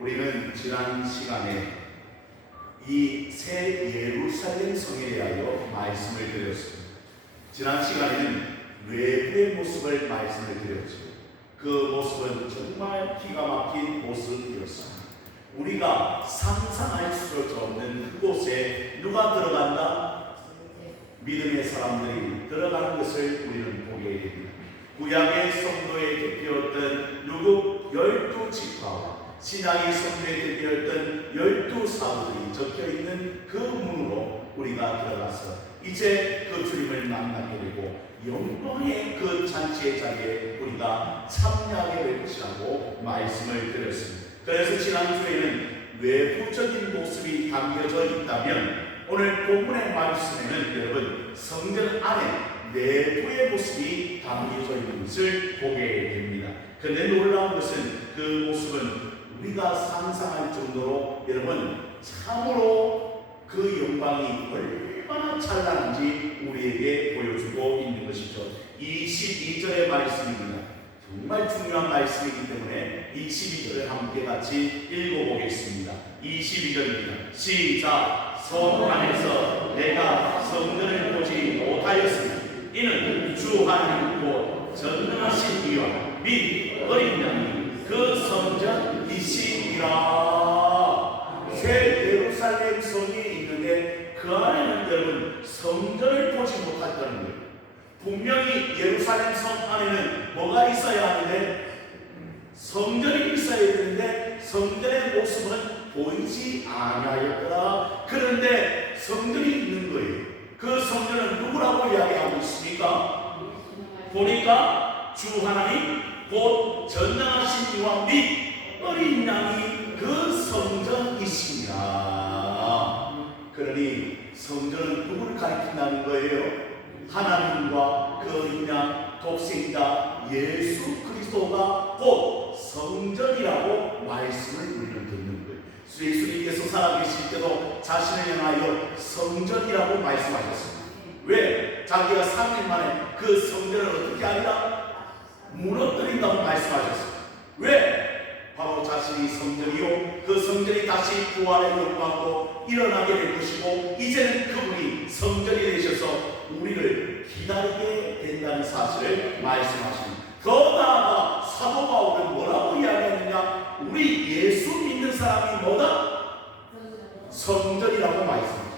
우리는 지난 시간에 이 새 예루살렘 성에 대하여 말씀을 드렸습니다. 지난 시간에는 외부의 모습을 말씀을 드렸죠. 그 모습은 정말 기가 막힌 모습이었습니다. 우리가 상상할 수 없는 그곳에 누가 들어간다? 믿음의 사람들이 들어가는 것을 우리는 보게 됩니다. 구약의 성도에 대표였던 누구 12지파와 신약의 성도에 대표였던 12사도들이 적혀있는 그 문으로 우리가 들어가서 이제 그 주님을 만나게 되고 영광의 그 잔치의 자리에 우리가 참여하게 될 것이라고 말씀을 드렸습니다. 그래서 지난주에는 외부적인 모습이 담겨져 있다면 오늘 본문의 말씀에는 여러분 성전 안에 내부의 모습이 담겨져 있는 것을 보게 됩니다. 그런데 놀라운 것은 그 모습은 우리가 상상할 정도로 여러분 참으로 그 영광이 얼마나 찬란한지 우리에게 보여주고 있는 것이죠. 22절의 말씀입니다. 정말 중요한 말씀이기 때문에 22절을 함께 같이 읽어보겠습니다. 22절입니다. 시작. 성 안에서 내가 성전을 보지 못하였으니 이는 주 하나님 곧 전능하신 이와 및 어린 양이 그 성전이시니라. 새 예루살렘 성이 있는데 그 안에는 여러분 성전을 보지 못했다는 거예요. 분명히 예루살렘 성 안에는 뭐가 있어야 하는데 성전이 있어야 되는데 성전의 모습은 보이지 아니하였더라. 그런데 성전이 있는 거예요. 그 성전은 누구라고 이야기하고 있습니까? 보니까 주 하나님 곧 전능하신 이와 및 어린 양이 그 성전이십니다. 그러니 성전은 누구를 가리킨다는 거예요? 하나님과 그 어린 양 독생자 예수 그리스도가 곧 성전이라고 말씀을 우리는 듣는 거예요. 예수님께서 살아계실 때도 자신을 향하여 성전이라고 말씀하셨습니다. 왜? 자기가 3일 만에 그 성전을 어떻게 하리라? 무너뜨린다고 말씀하셨습니다. 왜? 바로 자신이 성전이요 그 성전이 다시 부활의 영광으로 일어나게 될 것이고 이제는 그분이 성전이 되셔서 우리를 기다리게 된다는 사실을 말씀하십니다. 더 나아가 사도 바울은 뭐라고 이야기하느냐? 우리 예수 믿는 사람이 뭐다? 성전이라고 말씀합니다.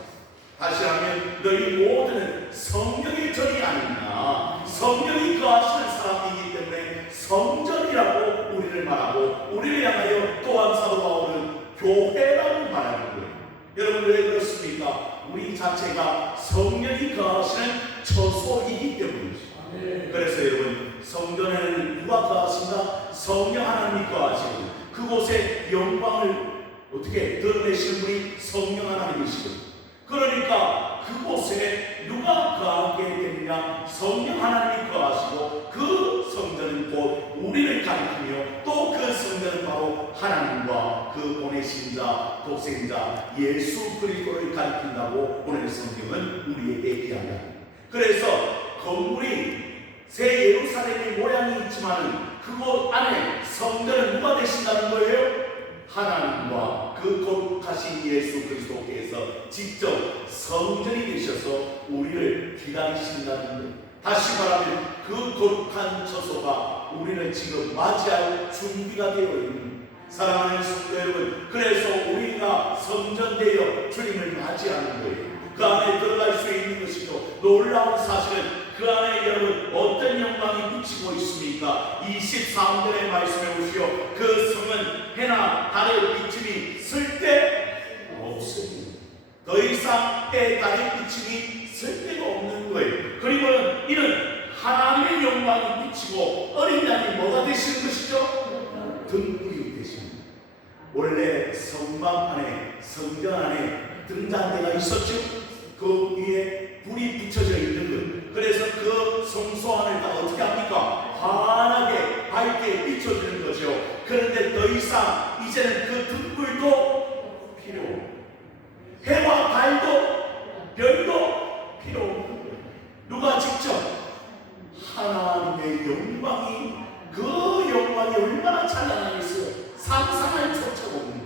다시 하면 너희 모두는 성령의 전이 아니냐. 성령이 거하시는 사람이기 때문에 성전이라고 우리를 말하고 우리를 향하여 또한 사도 바울은 교회라고 말하는 거예요. 여러분 왜 그렇습니까? 우리 자체가 성령이 거하시는 처소이기 때문이죠. 그래서 여러분 성전에는 누가 거하신다? 성령 하나님이 거하시고 그곳에 영광을 어떻게 드러내시는 분이 성령 하나님이시고 그러니까 그곳에 누가 거하게 되느냐? 성령 하나님이 거하시고 그 성전은 곧 우리를 가리키며 또 그 성전은 바로 하나님과 그 보내신 자 독생자 예수 그리스도를 가리킨다고 오늘 성경은 우리에게 이야기합니다. 그래서 건물이 새 예루살렘의 모양이 있지만 그곳 안에 성전은 누가 되신다는 거예요? 하나님과 그 거룩하신 예수 그리스도께서 직접 성전이 되셔서 우리를 기다리신다는 것. 다시 말하면 그 거룩한 처소가 우리는 지금 맞이할 준비가 되어 있는 사랑하는 성도 여러분, 그래서 우리가 성전되어 주님을 맞이하는 거예요. 그 안에 들어갈 수 있는 것이죠. 놀라운 사실은 그 안에 여러분 어떤 영광이 미치고 있습니까? 23절의 말씀해 보시오. 그 성은 해나 달의 비침이 쓸데 없습니다. 더 이상 해 달의 비침이 쓸데가 없는 거예요. 그리고는 이는 하나님의 영광이 미치고 어린 양이 뭐가 되시는 것이죠? 등불이 되십니다. 원래 성막 안에 성전 안에 등잔대가 있었죠. 그 위에 불이 붙여져 있는 것. 그래서 그 성소 안을 다 어떻게 합니까? 환하게 밝게 비춰주는 거죠. 그런데 더 이상 이제는 그 등불도 필요 없고 해와 달도 별도 필요 없는 거예요. 누가 직접 하나님의 영광이 그 영광이 얼마나 찬란하겠어요. 상상할 수가 없는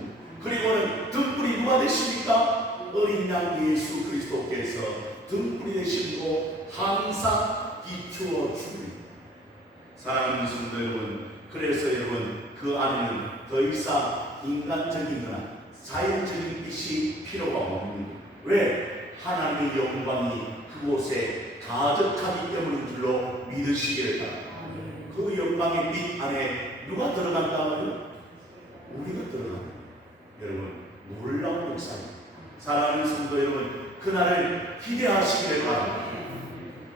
그냥 예수 그리스도께서 등불이 되시고 항상 비추어 주리. 사랑하는 성도 여러분, 그래서 여러분 그 안에는 더 이상 인간적이거나 자연적인 빛이 필요가 없습니다. 왜? 하나님의 영광이 그곳에 가득하기 때문인 줄로 믿으시기를 바랍니다. 그 영광의 빛 안에 누가 들어간다면 우리가 들어갑니다. 여러분 놀라운 역사입니다. 사랑하는 성도 여러분, 그날을 기대하시기를 바랍니다.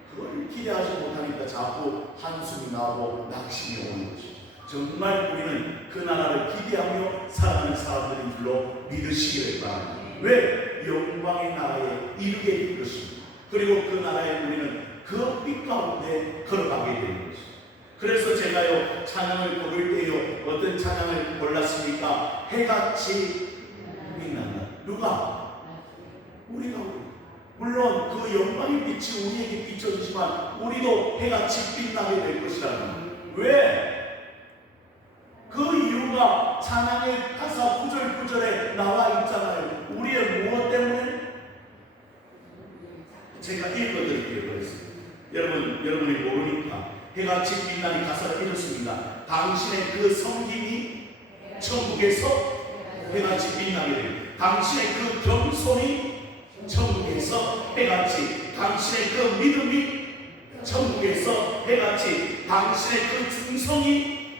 그걸 기대하지 못하니까 자꾸 한숨이 나고 낙심이 오는 것이죠. 정말 우리는 그 나라를 기대하며 살아가는 사람들인 줄로 믿으시기를 바랍니다. 왜? 영광의 나라에 이르게 될 것입니다. 그리고 그 나라에 우리는 그 빛 가운데 걸어가게 되는 것입니다. 그래서 제가요 찬양을 부를 때요 어떤 찬양을 골랐습니까? 해같이 빛난다. 누가? 우리가. 물론 그 영광의 빛이 우리에게 비춰지지만 우리도 해같이 빛나게 될 것이라는. 왜? 그 이유가 찬양의 가사 구절구절에 나와 있잖아요. 우리의 무엇 때문에? 제가 읽어드릴게요. 그래서 여러분이 모르니까 해같이 빛나는 가사를 읽었습니다. 당신의 그 섬김이 천국에서 해같이 빛나게 됩니다. 당신의 그 겸손이 천국에서 해같이, 당신의 그 믿음이 천국에서 해같이, 당신의 그 충성이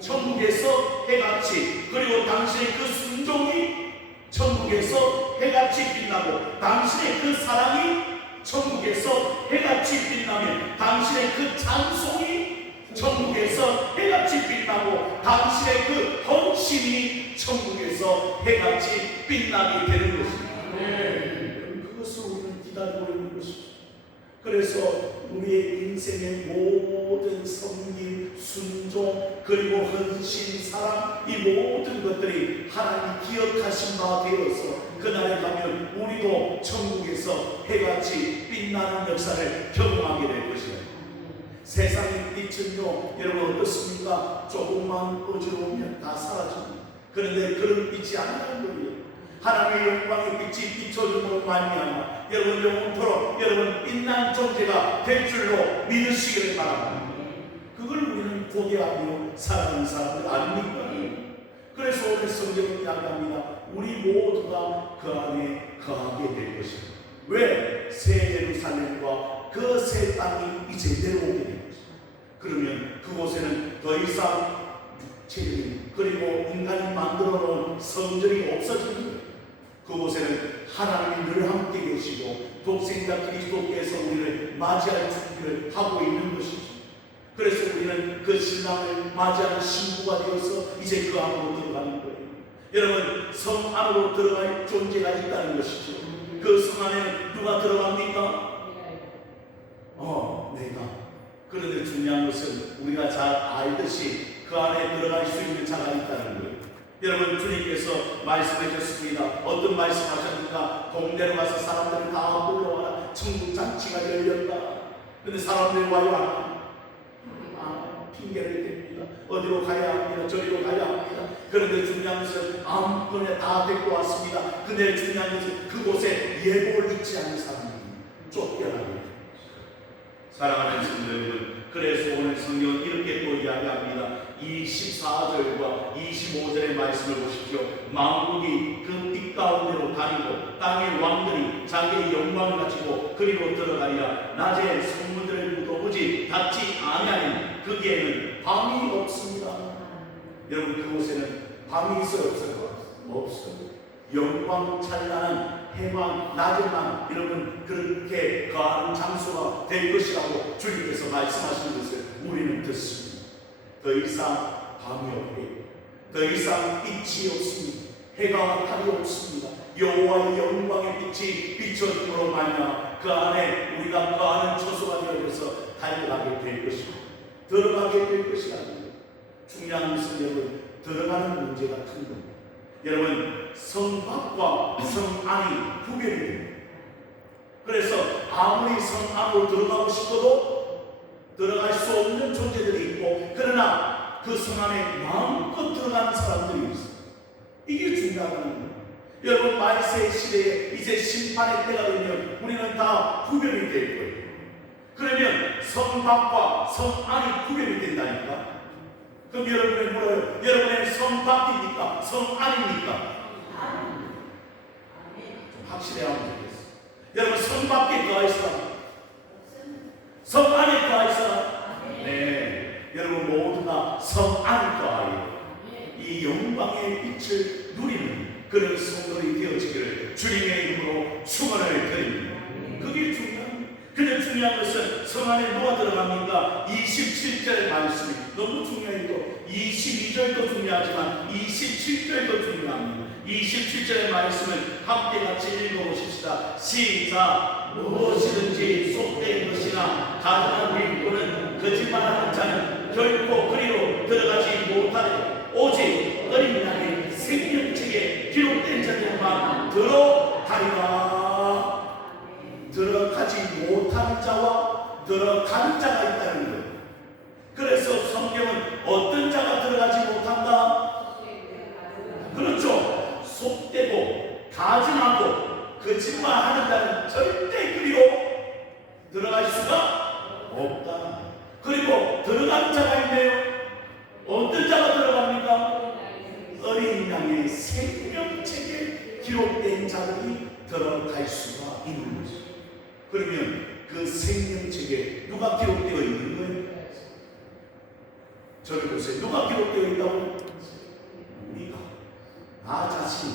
천국에서 해같이, 그리고 당신의 그 순종이 천국에서 해같이 빛나고, 당신의 그 사랑이 천국에서 해같이 빛나며, 당신의 그 찬송이 천국에서 해같이 빛나고, 당신의 그 헌신이 천국에서 해같이 빛나게 되는 것입니다. 그것을 우리는 기다리고 있는 것이죠. 그래서 우리의 인생의 모든 섬김, 순종, 그리고 헌신, 사랑, 이 모든 것들이 하나님이 기억하신 바 되어서 그날에 가면 우리도 천국에서 해같이 빛나는 역사를 경험하게 될 것이에요. 세상의 빛은요, 여러분 어떻습니까? 조금만 어지러우면 다 사라집니다. 그런데 그런 빛이 아니라는 거예요. 하나님의 영광의 빛이 비춰줌으로 말미암아 여러분 영원토록 여러분 빛난 존재가 될 줄로 믿으시기를 바랍니다. 그걸 우리는 고대하며 살아가는 사람들 아닙니까? 그래서 오늘 성경은 이야기합니다. 우리 모두가 그 안에 거하게 될 것입니다. 왜? 새 예루살렘과 그 새 땅이 이제 내려오게 될 것입니다. 그러면 그곳에는 더 이상 육체적인 그리고 인간이 만들어 놓은 성전이 없어지는 거예요. 그곳에는 하나님이 늘 함께 계시고 독생자 그리스도께서 우리를 맞이할 준비를 하고 있는 것이죠. 그래서 우리는 그 신랑을 맞이하는 신부가 되어서 이제 그 안으로 들어가는 거예요. 여러분 성 안으로 들어갈 존재가 있다는 것이죠. 그 성 안에 누가 들어갑니까? 내가. 그런데 중요한 것은 우리가 잘 알듯이 그 안에 들어갈 수 있는 자가 있다는 거예요. 여러분 주님께서 말씀해 주셨습니다. 어떤 말씀하셨는가? 동네로 가서 사람들을 다 불러와라. 천국 잔치가 열렸다. 근데 사람들이 와요? 핑계를 댑니다. 어디로 가야 합니다. 저리로 가야 합니다. 그런데 중요한 것은 아무거나 다 데리고 왔습니다. 근데 중요한 것은 그곳에 예복을 입지 않는 사람이 쫓겨나게. 사랑하는 성도 여러분, 그래서 오늘 성경은 이렇게 또 이야기합니다. 24절과 25절의 말씀을 보십시오. 만국이 그 빛 가운데로 다니고 땅의 왕들이 자기의 영광을 가지고 그리로 들어가리라. 낮에 성문들을 무도무지 닫지 아니하니 거기에는 밤이 없습니다. 여러분 그곳에는 밤이 있어요? 없어요? 없어요. 영광 찬란한 해만 낮에만 여러분 그렇게 거하는 장소가 될 것이라고 주님께서 말씀하시는 것을 우리는 듣습니다. 더 이상 밤이 없고 더 이상 빛이 없습니다. 해가 달이 없습니다. 여호와의 영광의 빛이 비춰짐으로 말미암아 그 안에 우리가 거하는 처소가 되어져서 달려가게 될 것입니다. 들어가게 될 것이 아닙니다. 중요한 것은 여러분 들어가는 문제가 큰 겁니다. 여러분 성 밖과 성 안이 구별이 됩니다. 그래서 아무리 성 안으로 들어가고 싶어도 들어갈 수 없는 존재들이 있고 그러나 그 성 안에 마음껏 들어가는 사람들이 있어요. 이게 중요한 거예요. 여러분, 말세 시대에 이제 심판의 때가 되면 우리는 다 구별이 될 거예요. 그러면 성 밖과 성 안이 구별이 된다니까. 그럼 여러분의 뭐예요? 여러분의 성 밖입니까? 성 안입니까? 좀 확실히 하면 좋겠어. 여러분, 성 밖에 거할 사람, 성 안에 거할 사람. 네, 여러분 모두가 성 안에 거하여 이 영광의 빛을 누리는 그런 성도들이 되어지기를 주님의 이름으로 축원을 드립니다. 그게 중요합니다. 근데 중요한 것은 성 안에 누가 들어갑니까? 27절의 말씀이 너무 중요해요. 22절도 중요하지만 27절도 중요합니다. 27절의 말씀을 함께 같이 읽어보십시다. 시작. 무엇이든지 속된 것이나 가증한 일꾼은 거짓말하는 자는 결코 그리로 들어가지 못하되 오직 어린 양의 생명책에 기록된 자들만 들어가리라. 들어가지 못하는 자와 들어가는 자가 있다는 거예요. 그래서 성경은 어떤 자가 들어가지 못한다? 그렇죠. 속되고 가증하고 거짓말하는 자는 절대 그리로 들어갈 수가 없다. 그리고 들어가는 자가 있네요. 어떤 자가 들어갑니까? 어린 양의 생명책에 기록된 자들이 들어갈 수가 있는 것이죠. 그러면 그 생명책에 누가 기록되어 있는 거예요? 저를 보세요. 누가 기록되어 있다고? 우리가, 나 자신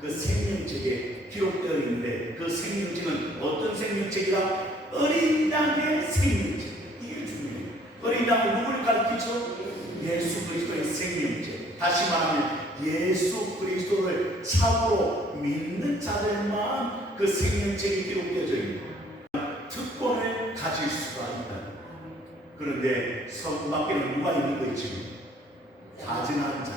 그 생명책에 기록되어 있는데 그 생명책은 어떤 생명책이라? 어린 양의 생명책. 이게 중요해요. 어린 양은 누구를 가르치죠? 예수 그리스도의 생명책. 다시 말하면 예수 그리스도를 참으로 믿는 자들만 그 생명책이 기록되어져 있는 거예요. 특권을 가질 수가 있다. 그런데 성 밖에는 누가 있는 거 있지? 가증하는 자,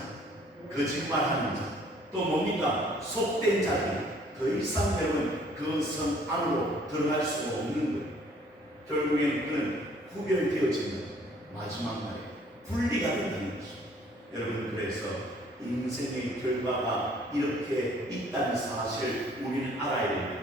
거짓말하는 자, 또 뭡니까? 속된 자들이 더 이상 여러분 그 성 안으로 들어갈 수가 없는 거예요. 결국에는 그는 구별되어지는 마지막 날에 분리가 된다는 것이죠. 여러분, 그래서 인생의 결과가 이렇게 있다는 사실을 우리는 알아야 됩니다.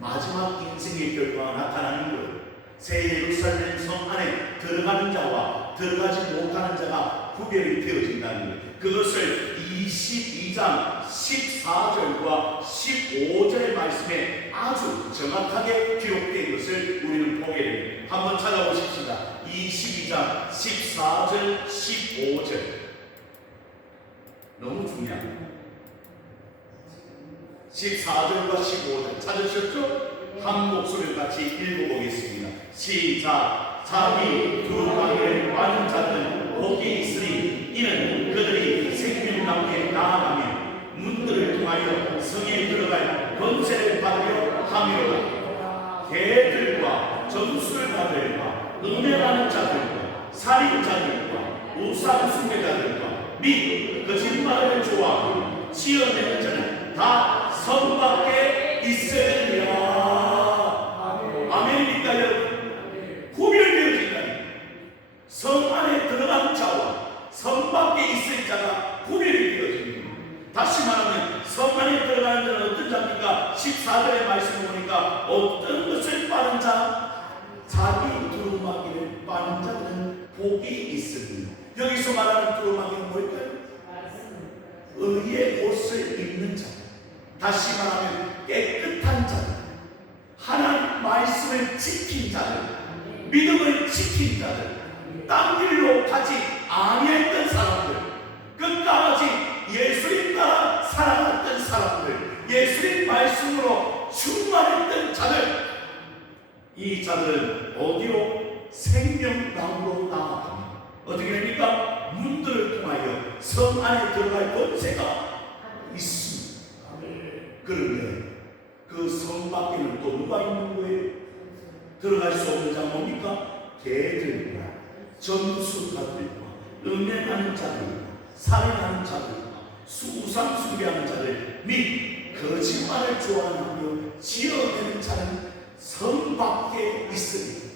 마지막 인생의 결과가 나타나는 거예요. 새 예루살렘 성 안에 들어가는 자와 들어가지 못하는 자가 구별이 되어진다는 거예요. 그것을 22장 14절과 15절의 말씀에 아주 정확하게 기록된 것을 우리는 보게 됩니다. 한번 찾아보십시다. 22장 14절 15절 너무 중요합니다. 14절과 15절 찾으셨죠? 한 목소리를 같이 읽어보겠습니다. 시작. 자기 두루마기를 빠는 자들은 복이 있으니 이는 그들이 생명나무에 나아가며 문들을 통하여 성에 들어갈 권세를 받으려 함이로다. 개들과 점술가들과 음행하는 자들과 살인자들과 우상 숭배자들과 및 거짓말을 좋아하고 지어내는 자는 다 성 밖에 있으리라. 아멘입니까 여러분? 구별되어진다니. 성 안에 들어간 자와 성 밖에 있을 자가 구별이 되어집니다. 다시 말하면 성 안에 들어가는 자는 어떤 자입니까? 14절의 말씀을 보니까 어떤 것을 빠는 자? 자기 두루마기를 빠는 자는 복이 있으니. 여기서 말하는 두루마기는 뭘까요? 의의 옷을 입는 자. 다시 말하면 깨끗한 자들, 하나님 말씀을 지킨 자들, 믿음을 지킨 자들, 딴 길로 가지 아니했던 사람들, 끝까지 예수님 따라 살아갔던 사람들, 예수님 말씀으로 충만했던 자들, 이 자들은 어디로? 생명나무로 나아갑니다. 어떻게 됩니까? 문들을 통하여 성 안에 들어갈 권세가 있습니다. 그런데 그 성 밖에는 또 누가 있는 거예요? 들어갈 수 없는 자 뭡니까? 개들과 점수가들과 음행하는 자들과 살인하는 자들과 우상 숭배하는 자들 및 거짓말을 좋아하며 지어내는 자는 성 밖에 있으니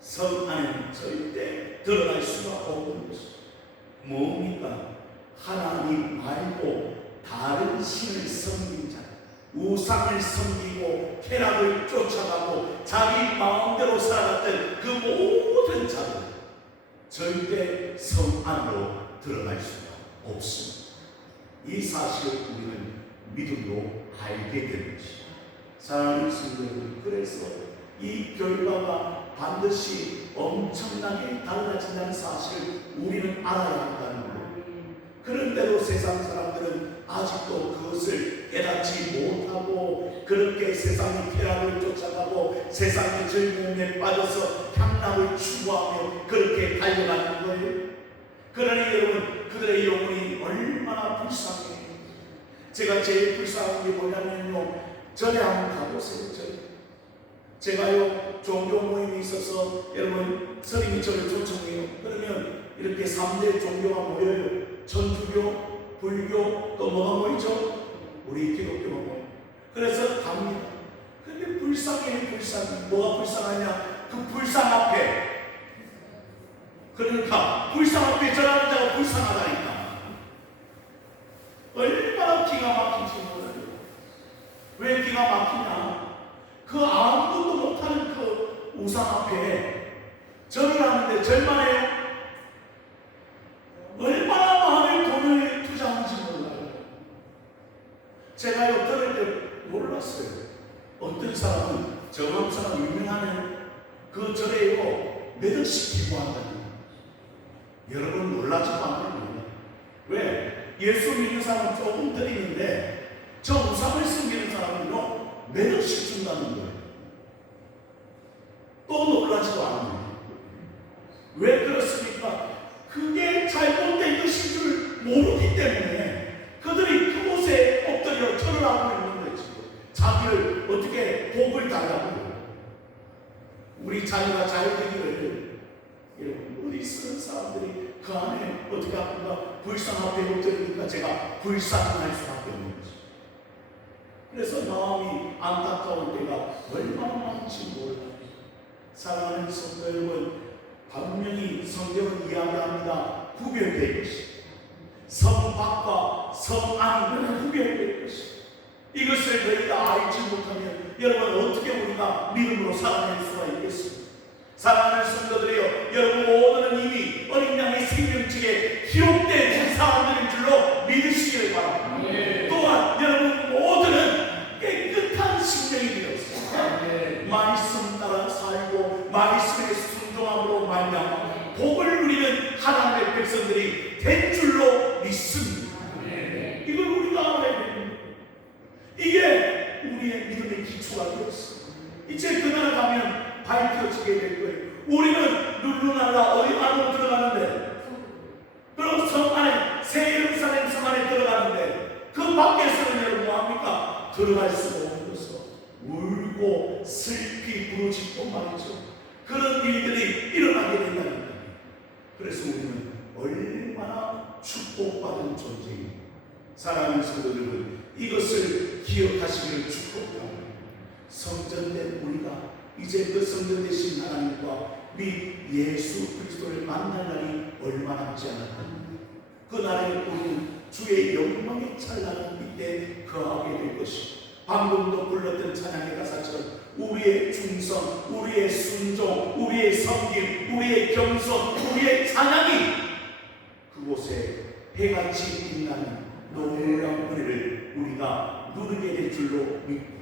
성 안에는 절대 들어갈 수가 없는 것이죠. 뭡니까? 하나님 말고 다른 신을 섬긴 자, 우상을 섬기고 쾌락을 쫓아가고 자기 마음대로 살아갔던 그 모든 자들 절대 성 안으로 들어갈 수가 없습니다. 이 사실을 우리는 믿음으로 알게 되는 것입니다. 사랑하는 성도 여러분, 그래서 이 결과가 반드시 엄청나게 달라진다는 사실을 우리는 알아야 한다는 거예요. 그런데도 세상 사람들은 아직도 그것을 깨닫지 못하고 그렇게 세상의 쾌락을 쫓아가고 세상의 즐거움에 빠져서 향락을 추구하며 그렇게 달려가는 거예요. 그러니 여러분, 그들의 영혼이 얼마나 불쌍해요. 제가 제일 불쌍한 게 뭐냐면요, 절에 한번 가보세요. 제가요 종교 모임이 있어서 여러분 스님이 저를 초청해요. 그러면 이렇게 3대 종교가 모여요. 천주교, 불교, 또 뭐가 모이죠? 우리 기독교가 모여요. 그래서 갑니다. 근데 불쌍해. 뭐가 불쌍하냐? 그 불쌍 앞에, 그러니까 불쌍 앞에 절하는 자가 불쌍하다니까. 얼마나 기가 막힌지 몰라요. 왜 기가 막히냐? 그 아무것도 못하는 그 우상 앞에 절을 하는데 절만 해요. 얼마나 많은 돈을 투자하는지 몰라요. 제가요 들을 때 몰랐어요. 어떤 사람은 정암사가 유명한 그 절에요 몇 억씩 기부한다는. 여러분 놀라지도 않아요. 왜? 예수 믿는 사람은 조금 드리는데 저 우상을 섬기는 사람은요 몇 억씩 준다는 거예요. 또 놀라지도 않아요. 왜 그렇습니까? 그게 잘못된 것인 줄 모르기 때문에 그들이 그곳에 엎드려 절을 하고 있는 거예요. 자기를 어떻게 복을 달라고. 우리 자녀가 잘 되기를 어디 쓰는 사람들이 그 안에 어떻게 하는가 불쌍 앞에 엎드리니까 제가 불쌍할 수밖에 없는 거죠. 그래서 마음이 안타까울 때가 얼마나 많은지 몰라요. 사랑하는 성도 여러분, 분명히 성경은 이야기합니다. 구별될 것이, 성 밖과 성 안은 구별될 것이. 이것을 저희가 알지 못하면 여러분 어떻게 우리가 믿음으로 살아낼 수가 있겠습니까? 사랑하는 성도들이여, 여러분 모두는 이미 어린 양의 생명책에 기록된 사람들인 줄로 믿으시기를 바랍니다. 또한 여러분 모두는 깨끗한 심령이 되었습니다. 말씀 따라 살고 말씀의 순종함으로 말미암아 복을 누리는 하나님의 백성들이 된 줄로 믿습니다. 이걸 우리가 알아야 됩니다. 이게 우리의 믿음의 기초가 되었습니다. 이제 그 나라 가면 밝혀지게 될 거예요. 우리는 룰루날라 어디 안으로 들어가는데, 그럼 성 안에 새 예루살렘 성 안에 들어가는데 그 밖에서는 여러분 뭐합니까? 들어갈 수가 없어서 울고 슬피 부르짖고 말이죠. 그런 일들이 일어나게 된다는 거예요. 그래서 우리는 얼마나 축복받은 존재입니다. 사랑하는 성도 여러분, 이것을 기억하시기를 축복합니다. 성전된 우리가 이제 그 성전 되신 하나님과 및 예수 그리스도를 만날 날이 얼마 남지 않았다. 그 날에 우리는 주의 영광의 찬란한 빛에 거하게 될 것입니다. 방금도 불렀던 찬양의 가사처럼 우리의 충성, 우리의 순종, 우리의 섬김, 우리의 겸손, 우리의 찬양이 그곳에 해같이 빛나는 놀라운 은혜를 우리가 누리게 될 줄로 믿고,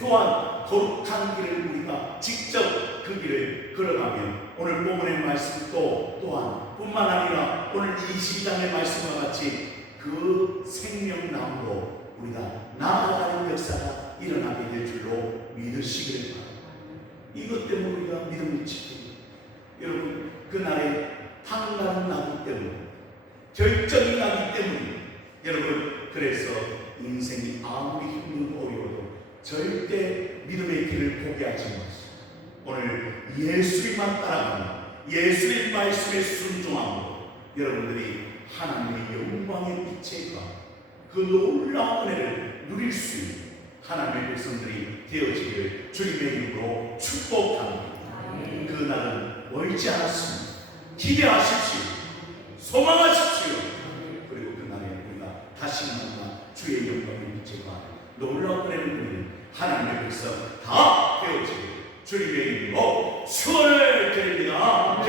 또한 거룩한 길을 우리가 직접 그 길을 걸어가며 오늘 본문의 말씀도 또한 뿐만 아니라 오늘 22장의 말씀과 같이 그 생명나무로 우리가 나아가는 역사가 일어나게 될 줄로 믿으시기를 바랍니다. 이것 때문에 우리가 믿음을 지킵니다. 여러분, 그날에 판가름 나기 때문에, 결정이 나기 때문에 여러분, 그래서 인생이 아무리 힘들고 어려워도 절대 믿음의 길을 포기하지 마십시오. 오늘 예수님만 따라가는 예수의 말씀에 순종함으로 여러분들이 하나님의 영광의 빛에 그 놀라운 은혜를 누릴 수 있는 하나님의 백성들이 되어지기를 주님의 이름으로 축복합니다. 그날은 멀지 않았습니다. 기대하십시오. 소망하십시오. 그리고 그날에 우리가 다시 만나 주의 영광을 비치고 놀라운 은혜를 하나님의 백성 다 되어지고 주님의 이름으로 축원을 드립니다.